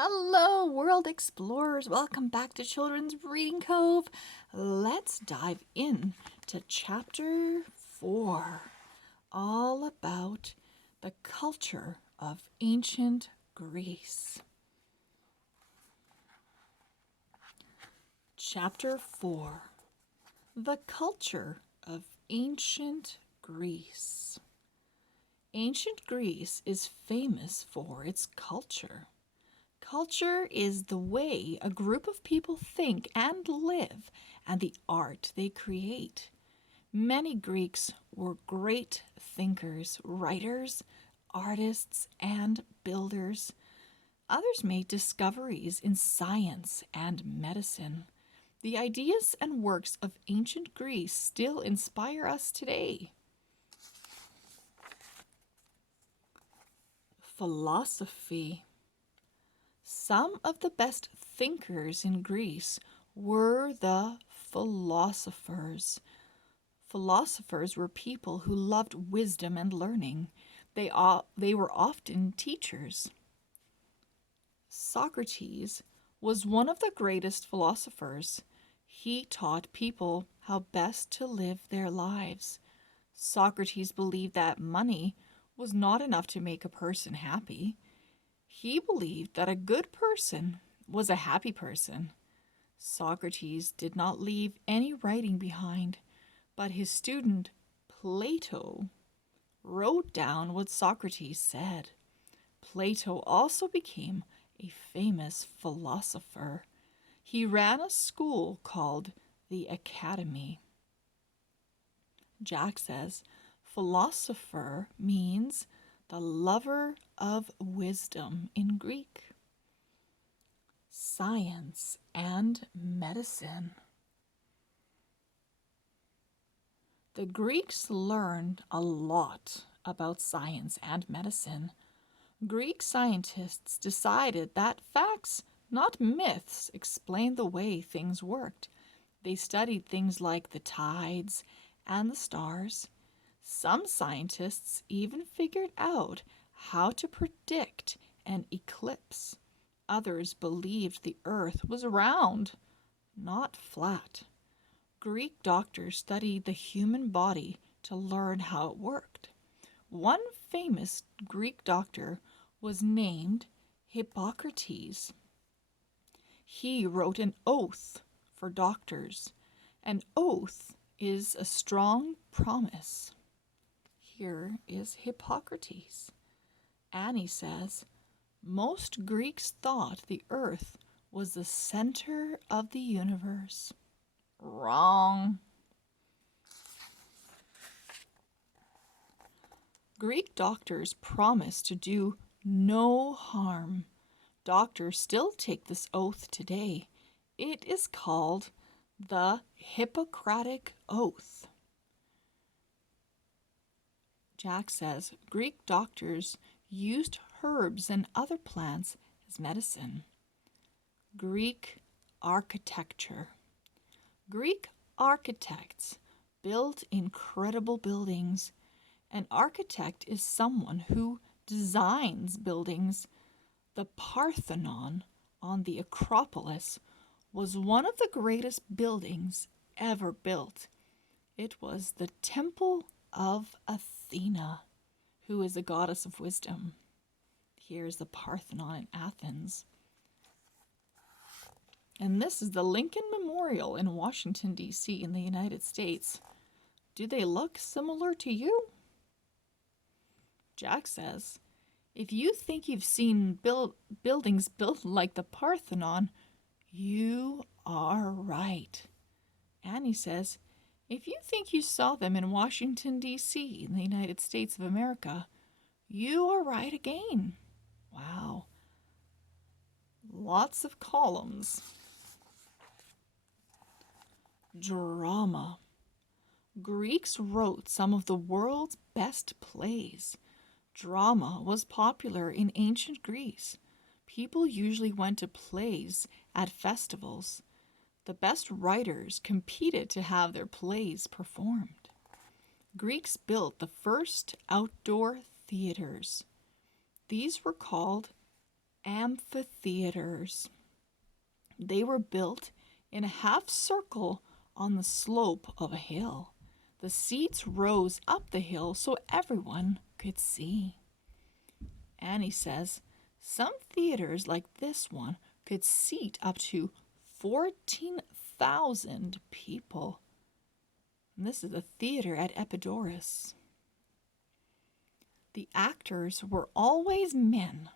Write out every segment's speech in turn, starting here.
Hello, world explorers. Welcome back to Children's Reading Cove. Let's dive in to chapter 4, all about the culture of ancient Greece. Chapter 4, the culture of ancient Greece. Ancient Greece is famous for its culture. Culture is the way a group of people think and live, and the art they create. Many Greeks were great thinkers, writers, artists, and builders. Others made discoveries in science and medicine. The ideas and works of ancient Greece still inspire us today. Philosophy. Some of the best thinkers in Greece were the philosophers. Philosophers were people who loved wisdom and learning. They were often teachers. Socrates was one of the greatest philosophers. He taught people how best to live their lives. Socrates believed that money was not enough to make a person happy. He believed that a good person was a happy person. Socrates did not leave any writing behind, but his student Plato wrote down what Socrates said. Plato also became a famous philosopher. He ran a school called the Academy. Jack says, philosopher means the lover of wisdom in Greek. Science and medicine. The Greeks learned a lot about science and medicine. Greek scientists decided that facts, not myths, explained the way things worked. They studied things like the tides and the stars. Some scientists even figured out how to predict an eclipse. Others believed the earth was round, not flat. Greek doctors studied the human body to learn how it worked. One famous Greek doctor was named Hippocrates. He wrote an oath for doctors. An oath is a strong promise. Here is Hippocrates. Annie says, most Greeks thought the earth was the center of the universe. Wrong. Greek doctors promised to do no harm. Doctors still take this oath today. It is called the Hippocratic Oath. Jack says Greek doctors used herbs and other plants as medicine. Greek architecture. Greek architects built incredible buildings. An architect is someone who designs buildings. The Parthenon on the Acropolis was one of the greatest buildings ever built. It was the temple of Athena, who is a goddess of wisdom. Here's the Parthenon in Athens. And this is the Lincoln Memorial in Washington, D.C. in the United States. Do they look similar to you? Jack says, if you think you've seen buildings built like the Parthenon, you are right. Annie says, if you think you saw them in Washington, D.C., in the United States of America, you are right again. Wow. Lots of columns. Drama. Greeks wrote some of the world's best plays. Drama was popular in ancient Greece. People usually went to plays at festivals. The best writers competed to have their plays performed. Greeks built the first outdoor theaters. These were called Amphitheaters. They were built in a half circle on the slope of a hill. The seats rose up the hill so everyone could see. Annie says some theaters like this one could seat up to 14,000 people. And this is a theater at Epidaurus. The actors were always men.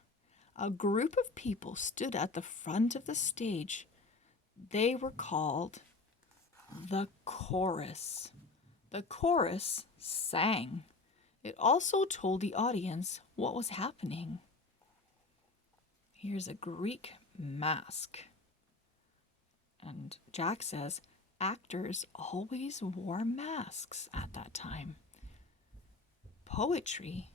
A group of people stood at the front of the stage. They were called the chorus. The chorus sang. It also told the audience what was happening. Here's a Greek mask. And Jack says actors always wore masks at that time. Poetry.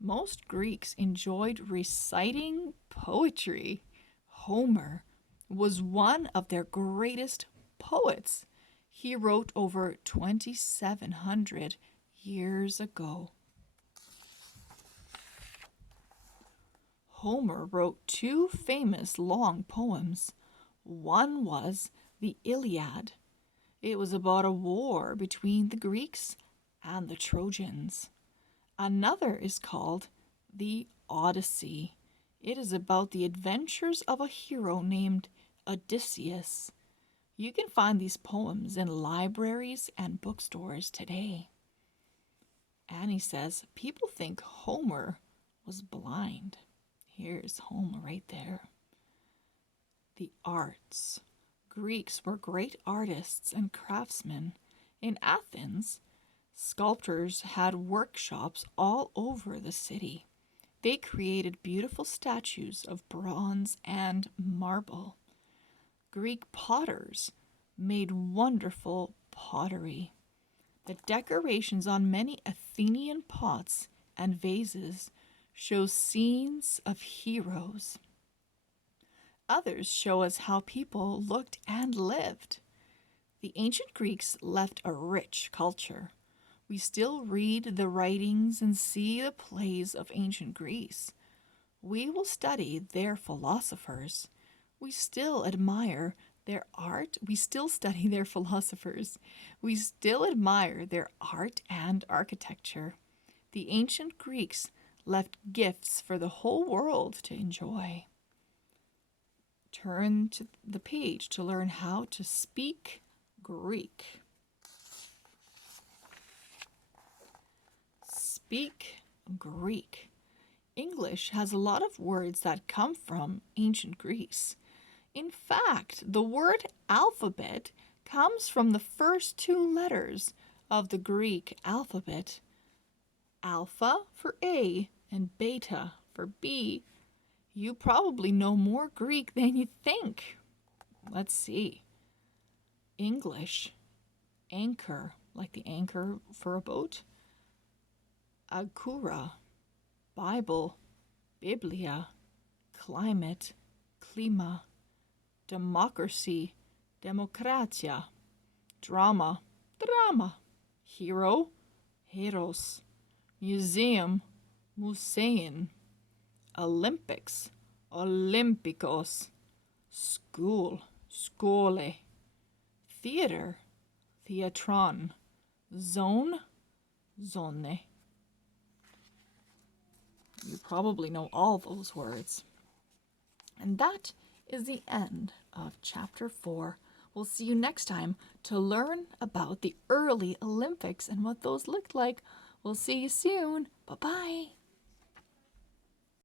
Most Greeks enjoyed reciting poetry. Homer was one of their greatest poets. He wrote over 2,700 years ago. Homer wrote two famous long poems. One was the Iliad. It was about a war between the Greeks and the Trojans. Another is called the Odyssey. It is about the adventures of a hero named Odysseus. You can find these poems in libraries and bookstores today. Annie says people think Homer was blind. Here's Homer right there. The arts. Greeks were great artists and craftsmen. In Athens, sculptors had workshops all over the city. They created beautiful statues of bronze and marble. Greek potters made wonderful pottery. The decorations on many Athenian pots and vases show scenes of heroes. Others show us how people looked and lived. The ancient Greeks left a rich culture. We still read the writings and see the plays of ancient Greece. We will study their philosophers. We still admire their art. We still study their philosophers. We still admire their art and architecture. The ancient Greeks left gifts for the whole world to enjoy. Turn to the page to learn how to speak Greek. Speak Greek. English has a lot of words that come from ancient Greece. In fact, the word alphabet comes from the first two letters of the Greek alphabet. Alpha for A and beta for B. You probably know more Greek than you think. Let's see. English. Anchor, like the anchor for a boat. Agkura. Bible. Biblia. Climate. Klima. Democracy. Demokratia. Drama. Drama. Hero. Heros. Museum. Musein. Olympics. Olympikos. School. Skole. Theater. Theatron. Zone. Zone. You probably know all those words. And that is the end of Chapter 4. We'll see you next time to learn about the early Olympics and what those looked like. We'll see you soon. Bye-bye.